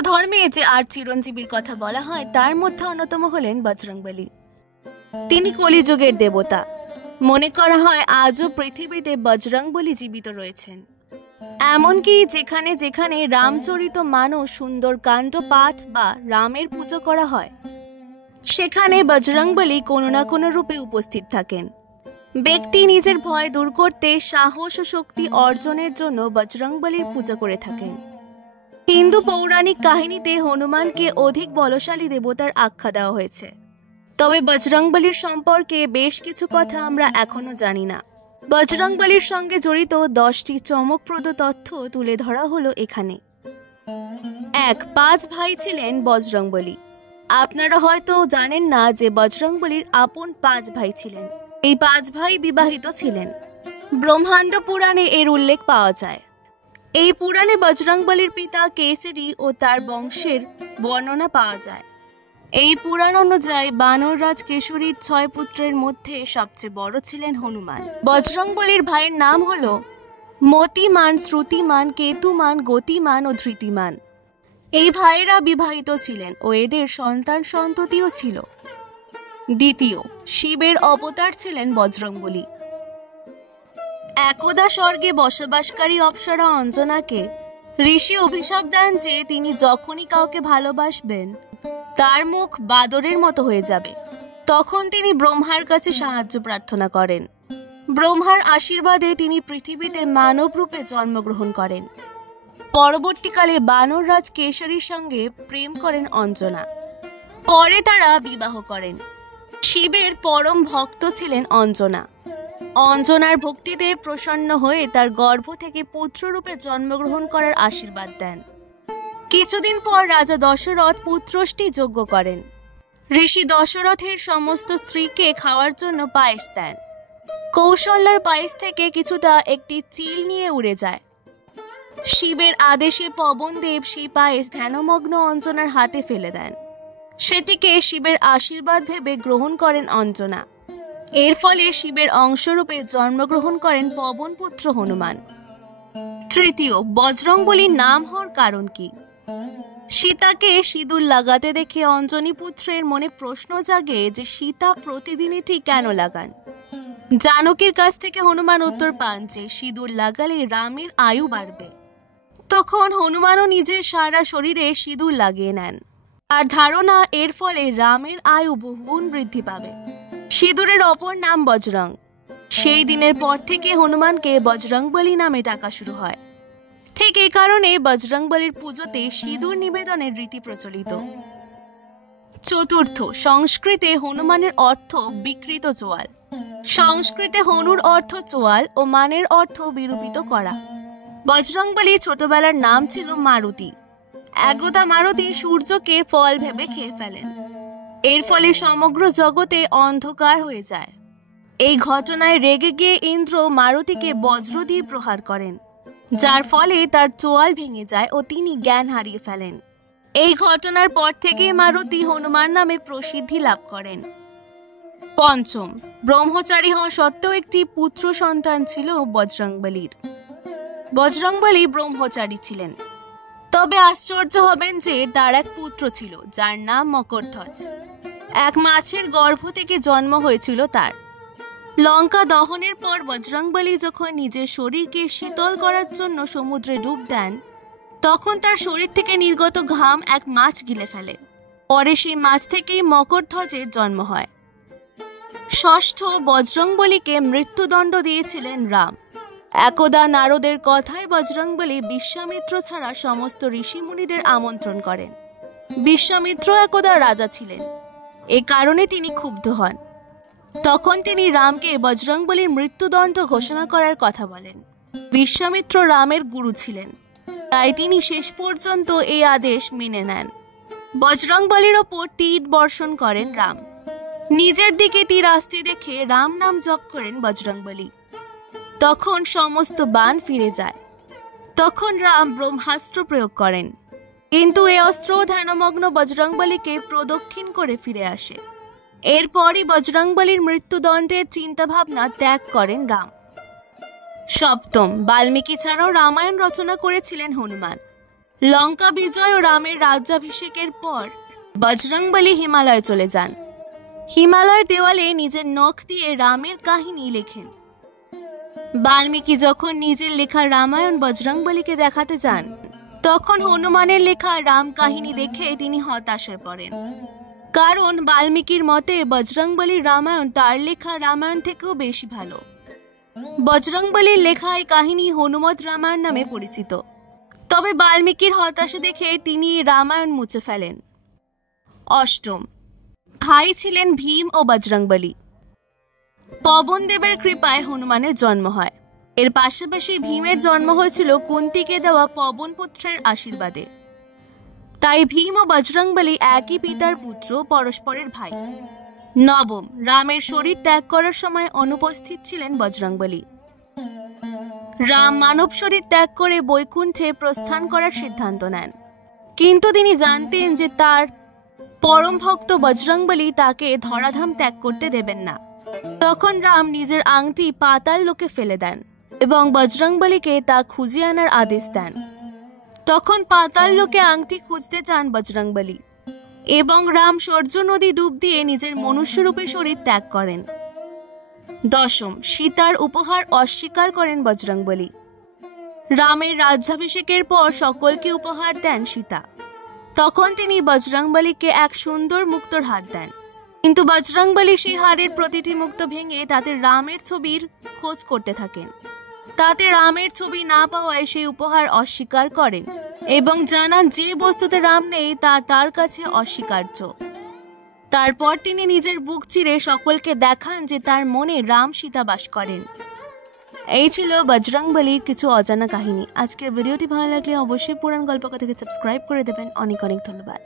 হিন্দু ধর্মে যে ৮ চিরঞ্জীবীর কথা বলা হয় তার মধ্যে অন্যতম হলেন বজরংবলী। তিনি কলিযুগের দেবতা। মনে করা হয় আজও পৃথিবীতে বজরংবলী জীবিত রয়েছেন। এমনকি যেখানে যেখানে রামচরিত মানস সুন্দর কাণ্ড পাঠ বা রামের পুজো করা হয় সেখানে বজরংবলী কোনো না কোনো রূপে উপস্থিত থাকেন। ব্যক্তি নিজের ভয় দূর করতে সাহস ও শক্তি অর্জনের জন্য বজরংবলীর পূজা করে থাকেন। হিন্দু পৌরাণিক কাহিনীতে হনুমানকে অধিক বলশালী দেবতার আখ্যা দেওয়া হয়েছে। তবে বজরংবলীর সম্পর্কে বেশ কিছু কথা আমরা এখনো জানি না। বজরংবলীর সঙ্গে জড়িত 10টি চমকপ্রদ তথ্য তুলে ধরা হলো এখানে। ১. 5 ভাই ছিলেন বজরংবলী। আপনারা হয়তো জানেন না যে বজরংবলীর আপন 5 ভাই ছিলেন। এই 5 ভাই বিবাহিত ছিলেন। ব্রহ্মাণ্ড পুরাণে এর উল্লেখ পাওয়া যায়। এই পুরাণে বজরংবলীর পিতা কেসরী ও তার বংশের বর্ণনা পাওয়া যায়। এই পুরাণ অনুযায়ী বানররাজ কেশরীর 6 পুত্রের মধ্যে সবচেয়ে বড় ছিলেন হনুমান। বজরংবলীর ভাইয়ের নাম হল মতিমান, শ্রুতিমান, কেতুমান, গতিমান ও ধৃতিমান। এই ভাইয়েরা বিবাহিত ছিলেন ও এদের সন্তান সন্ততিও ছিল। দ্বিতীয়, শিবের অবতার ছিলেন বজরংবলী। একদা স্বর্গে বসবাসকারী অপ্সরা অঞ্জনাকে ঋষি অভিশাপ দেন যে তিনি যখনই কাউকে ভালোবাসবেন তার মুখ বাদরের মতো হয়ে যাবে। তখন তিনি ব্রহ্মার কাছে সাহায্য প্রার্থনা করেন। ব্রহ্মার আশীর্বাদে তিনি পৃথিবীতে মানব রূপে জন্মগ্রহণ করেন। পরবর্তীকালে বানররাজ কেশরীর সঙ্গে প্রেম করেন অঞ্জনা। পরে তারা বিবাহ করেন। শিবের পরম ভক্ত ছিলেন অঞ্জনা। অঞ্জনার ভক্তিতে প্রসন্ন হয়ে তার গর্ভ থেকে পুত্ররূপে জন্মগ্রহণ করার আশীর্বাদ দেন। কিছুদিন পর রাজা দশরথ পুত্রষ্টি যজ্ঞ করেন। ঋষি দশরথের সমস্ত স্ত্রীকে খাওয়ার জন্য পায়েস দেন। কৌশল্যার পায়েস থেকে কিছুটা একটি চিল নিয়ে উড়ে যায়। শিবের আদেশে পবনদেব সেই পায়েস ধ্যানমগ্ন অঞ্জনার হাতে ফেলে দেন। সেটিকে শিবের আশীর্বাদ ভেবে গ্রহণ করেন অঞ্জনা। এর ফলে শিবের অংশরূপে জন্মগ্রহণ করেন পবনপুত্র হনুমান। তৃতীয়, বজরংবলীর নাম হওয়ার কারণ কি? সীতাকে সিঁদুর লাগাতে দেখে অঞ্জনী পুত্রের মনে প্রশ্ন জাগে যে সীতা প্রতিদিন এটি কেন লাগান। জানকীর কাছ থেকে হনুমান উত্তর পান যে সিঁদুর লাগালে রামের আয়ু বাড়বে। তখন হনুমানও নিজের সারা শরীরে সিঁদুর লাগিয়ে নেন। আর ধারণা এর ফলে রামের আয়ু বহুগুণ বৃদ্ধি পাবে। সিঁদুরের অপর নাম বজরং। সেই দিনের পর থেকে হনুমানকে বজরংবলী নামে ডাকা শুরু হয়। ঠিক এই কারণে বজরংবলীর পুজোতে সিঁদুর নিবেদনের রীতি প্রচলিত। চতুর্থ, সংস্কৃতে হনুমানের অর্থ বিকৃত চোয়াল। সংস্কৃতে হনুর অর্থ চোয়াল ও মানের অর্থ বিরূপিত করা। বজরংবলীর ছোটবেলার নাম ছিল মারুতি। একদা মারুতি সূর্যকে ফল ভেবে খেয়ে ফেলেন। এর ফলে সমগ্র জগতে অন্ধকার হয়ে যায়। এই ঘটনায় রেগে গিয়ে ইন্দ্র মারুতিকে বজ্র দিয়ে প্রহার করেন, যার ফলে তার চোয়াল ভেঙে যায় ও তিনি জ্ঞান হারিয়ে ফেলেন। এই ঘটনার পর থেকে মারুতি হনুমান নামে প্রসিদ্ধি লাভ করেন। পঞ্চম, ব্রহ্মচারী হওয়া সত্ত্বেও একটি পুত্র সন্তান ছিল বজরংবলীর। বজরংবলী ব্রহ্মচারী ছিলেন। তবে আশ্চর্য হবেন যে তার এক পুত্র ছিল যার নাম মকরধ্বজ। এক মাছের গর্ভ থেকে জন্ম হয়েছিল তার। লঙ্কা দহনের পর বজরংবলী যখন নিজের শরীরকে শীতল করার জন্য সমুদ্রে ডুব দেন তখন তার শরীর থেকে নির্গত ঘাম এক মাছ গিলে ফেলে। পরে সেই মাছ থেকেই মকরধ্বজের জন্ম হয়। ষষ্ঠ, বজরংবলীকে মৃত্যুদণ্ড দিয়েছিলেন রাম। একদা নারদের কথায় বজরংবলী বিশ্বামিত্র ছাড়া সমস্ত ঋষিমুনিদের আমন্ত্রণ করেন। বিশ্বামিত্র একদা রাজা ছিলেন। এ কারণে তিনি ক্ষুব্ধ হন। তখন তিনি রামকে বজরংবলীর মৃত্যুদণ্ড ঘোষণা করার কথা বলেন। বিশ্বামিত্র রামের গুরু ছিলেন, তাই তিনি শেষ পর্যন্ত এই আদেশ মেনে নেন। বজরংবলীর ওপর তীর বর্ষণ করেন রাম। নিজের দিকে তীর আসতে দেখে রাম নাম জপ করেন বজরংবলী। তখন সমস্ত বাণ ফিরে যায়। তখন রাম ব্রহ্মাস্ত্র প্রয়োগ করেন, কিন্তু এই অস্ত্র ধ্যানমগ্ন বজরংবলীকে প্রদক্ষিণ করে ফিরে আসে। এরপরই বজরংবলীর মৃত্যুদণ্ডের চিন্তাভাবনা ত্যাগ করেন রাম। সপ্তম, বাল্মীকি ছাড়াও রামায়ণ রচনা করেছিলেন হনুমান। লঙ্কা বিজয় ও রামের রাজ্যাভিষেকের পর বজরংবলী হিমালয়ে চলে যান। হিমালয়ের দেওয়ালে নিজের নখ দিয়ে রামের কাহিনী লেখেন। বাল্মীকি যখন নিজের লেখা রামায়ণ বজরংবলীকে দেখাতে যান, তখন হনুমানের লেখা রাম কাহিনী দেখে তিনি হতাশ হয়ে পড়েন। কারণ বাল্মীকির মতে বজরংবলীর রামায়ণ তার লেখা রামায়ণ থেকেও বেশি ভালো। বজরংবলীর লেখা এই কাহিনী হনুমত রামায়ণ নামে পরিচিত। তবে বাল্মীকির হতাশা দেখে তিনি রামায়ণ মুছে ফেলেন। অষ্টম, ভাই ছিলেন ভীম ও বজরংবলী। পবনদেবের কৃপায় হনুমানের জন্ম হয়। এর পাশাপাশি ভীমের জন্ম হয়েছিল কুন্তিকে দেওয়া পবনপুত্রের আশীর্বাদে। তাই ভীম ও বজরংবলী একই পিতার পুত্র, পরস্পরের ভাই। নবম, রামের শরীর ত্যাগ করার সময় অনুপস্থিত ছিলেন বজরংবলী। রাম মানব শরীর ত্যাগ করে বৈকুণ্ঠে প্রস্থান করার সিদ্ধান্ত নেন, কিন্তু তিনি জানতেন যে তার পরম ভক্ত বজরংবলী তাকে ধরাধাম ত্যাগ করতে দেবেন না। তখন রাম নিজের আংটি পাতাল লোকে ফেলে দেন এবং বজরংবলীকে তা খুঁজে আনার আদেশ দেন। তখন পাতাল লোকে আংটি খুঁজতে চান বজরংবলী এবং রাম সূর্য নদী ডুব দিয়ে নিজের মনুষ্যরূপে শরীর ত্যাগ করেন। দশম, সীতার উপহার অস্বীকার করেন বজরংবলী। রামের রাজ্যাভিষেকের পর সকলকে উপহার দেন সীতা। তখন তিনি বজরংবলীকে এক সুন্দর মুক্তোর হার দেন, কিন্তু বজরংবলী সেই হারের প্রতিটি মুক্তো ভেঙে তাতে রামের ছবির খোঁজ করতে থাকেন। তাতে রামের ছবি না পাওয়ায় সেই উপহার অস্বীকার করেন এবং জানান যে বস্তুতে রাম নেই তা তার কাছে অস্বীকার্য। তারপর তিনি নিজের বুক চিরে সকলকে দেখান যে তার মনে রাম সীতা বাস করেন। এই ছিল বজরংবলীর কিছু অজানা কাহিনী। আজকের ভিডিওটি ভালো লাগলে অবশ্যই পুরাণ গল্পকথাকে সাবস্ক্রাইব করে দেবেন। অনেক অনেক ধন্যবাদ।